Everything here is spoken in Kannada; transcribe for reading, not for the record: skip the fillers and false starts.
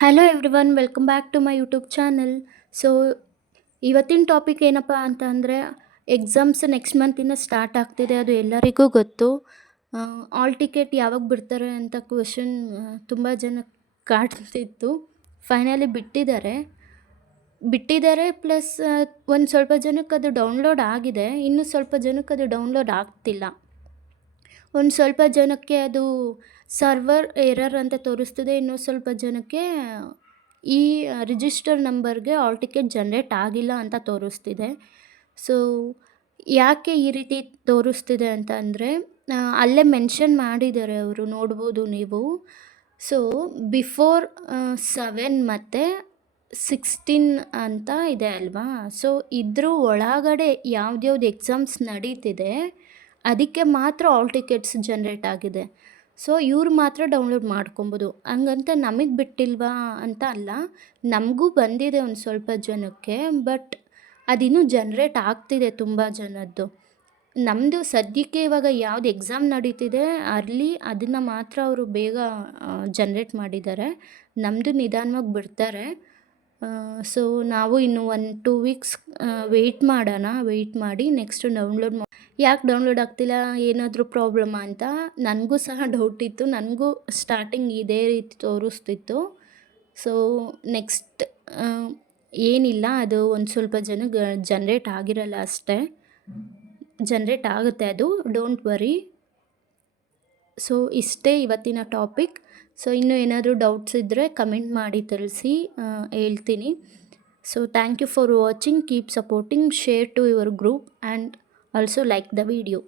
Hello everyone, welcome back to my YouTube channel. So ಇವತ್ತಿನ ಟಾಪಿಕ್ ಏನಪ್ಪ ಅಂತ ಅಂದರೆ, ಎಕ್ಸಾಮ್ಸ್ ನೆಕ್ಸ್ಟ್ ಮಂತಿಂದ ಸ್ಟಾರ್ಟ್ ಆಗ್ತಿದೆ, ಅದು ಎಲ್ಲರಿಗೂ ಗೊತ್ತು. ಆಲ್ ಟಿಕೆಟ್ ಯಾವಾಗ ಬಿಡ್ತಾರೆ ಅಂತ ಕ್ವಶನ್ ತುಂಬ ಜನ ಕಾಡ್ತಿತ್ತು. ಫೈನಲಿ ಬಿಟ್ಟಿದ್ದಾರೆ ಪ್ಲಸ್ ಒಂದು ಸ್ವಲ್ಪ ಜನಕ್ಕೆ ಅದು ಡೌನ್ಲೋಡ್ ಆಗಿದೆ, ಇನ್ನು ಸ್ವಲ್ಪ ಜನಕ್ಕೆ ಅದು ಡೌನ್ಲೋಡ್ ಆಗ್ತಿಲ್ಲ. ಒಂದು ಸ್ವಲ್ಪ ಜನಕ್ಕೆ ಅದು ಸರ್ವರ್ ಎರರ್ ಅಂತ ತೋರಿಸ್ತಿದೆ, ಇನ್ನೂ ಸ್ವಲ್ಪ ಜನಕ್ಕೆ ಈ ರಿಜಿಸ್ಟರ್ ನಂಬರ್ಗೆ ಆಲ್ ಟಿಕೆಟ್ ಜನ್ರೇಟ್ ಆಗಿಲ್ಲ ಅಂತ ತೋರಿಸ್ತಿದೆ. ಸೊ ಯಾಕೆ ಈ ರೀತಿ ತೋರಿಸ್ತಿದೆ ಅಂತ ಅಂದರೆ, ಅಲ್ಲೇ ಮೆನ್ಷನ್ ಮಾಡಿದ್ದಾರೆ, ಅವರು ನೋಡ್ಬೋದು ನೀವು. ಸೊ ಬಿಫೋರ್ 7 ಮತ್ತು 16 ಅಂತ ಇದೆ ಅಲ್ವಾ. ಸೊ ಇದ್ರ ಒಳಗಡೆ ಯಾವ್ದ್ಯಾವ್ದು ಎಕ್ಸಾಮ್ಸ್ ನಡೀತಿದೆ ಅದಕ್ಕೆ ಮಾತ್ರ ಆಲ್ ಟಿಕೆಟ್ಸ್ ಜನ್ರೇಟ್ ಆಗಿದೆ. ಸೊ ಇವ್ರು ಮಾತ್ರ ಡೌನ್ಲೋಡ್ ಮಾಡ್ಕೊಬೋದು, ಹಂಗಂತ ನಮಗೆ ಬಿಟ್ಟಿಲ್ವಾ ಅಂತ ಅಲ್ಲ. ನಮಗೂ ಬಂದಿದೆ ಒಂದು ಸ್ವಲ್ಪ ಜನಕ್ಕೆ, ಬಟ್ ಅದಿನ್ನೂ ಜನ್ರೇಟ್ ಆಗ್ತಿದೆ ತುಂಬ ಜನದ್ದು. ನಮ್ಮದು ಸದ್ಯಕ್ಕೆ ಇವಾಗ ಯಾವ್ದು ಎಕ್ಸಾಮ್ ನಡೀತಿದೆ ಅಲ್ಲಿ ಅದನ್ನು ಮಾತ್ರ ಅವರು ಬೇಗ ಜನ್ರೇಟ್ ಮಾಡಿದ್ದಾರೆ. ನಮ್ಮದು ನಿಧಾನವಾಗಿ ಬಿಡ್ತಾರೆ. ಸೊ ನಾವು ಇನ್ನು 1-2 ವೀಕ್ಸ್ ವೆಯ್ಟ್ ಮಾಡಿ ನೆಕ್ಸ್ಟ್ ಯಾಕೆ ಡೌನ್ಲೋಡ್ ಆಗ್ತಿಲ್ಲ, ಏನಾದರೂ ಪ್ರಾಬ್ಲಮ್ಮಾ ಅಂತ ನನಗೂ ಸಹ ಡೌಟ್ ಇತ್ತು. ನನಗೂ ಸ್ಟಾರ್ಟಿಂಗ್ ಇದೇ ರೀತಿ ತೋರಿಸ್ತಿತ್ತು. ಸೊ ನೆಕ್ಸ್ಟ್ ಏನಿಲ್ಲ, ಅದು ಒಂದು ಸ್ವಲ್ಪ ಜನಕ್ಕೆ ಜನ್ರೇಟ್ ಆಗಿರಲ್ಲ ಅಷ್ಟೇ. ಜನ್ರೇಟ್ ಆಗುತ್ತೆ, ಅದು ಡೋಂಟ್ ವರಿ. ಸೊ ಇಷ್ಟೇ ಇವತ್ತಿನ ಟಾಪಿಕ್. ಸೊ ಇನ್ನೂ ಏನಾದರೂ ಡೌಟ್ಸ್ ಇದ್ದರೆ ಕಮೆಂಟ್ ಮಾಡಿ ತಿಳಿಸಿ, ಹೇಳ್ತೀನಿ. So thank you for watching, keep supporting, share to your group and also like the video.